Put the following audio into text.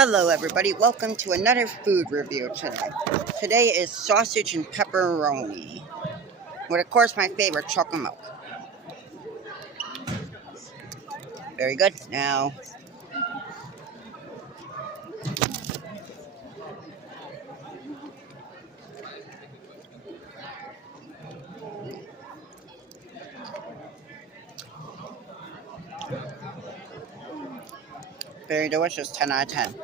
Hello everybody, welcome to another food review today. Today is sausage and pepperoni, with of course my favorite, chocolate milk. Very good. Now, very delicious, 10 out of 10.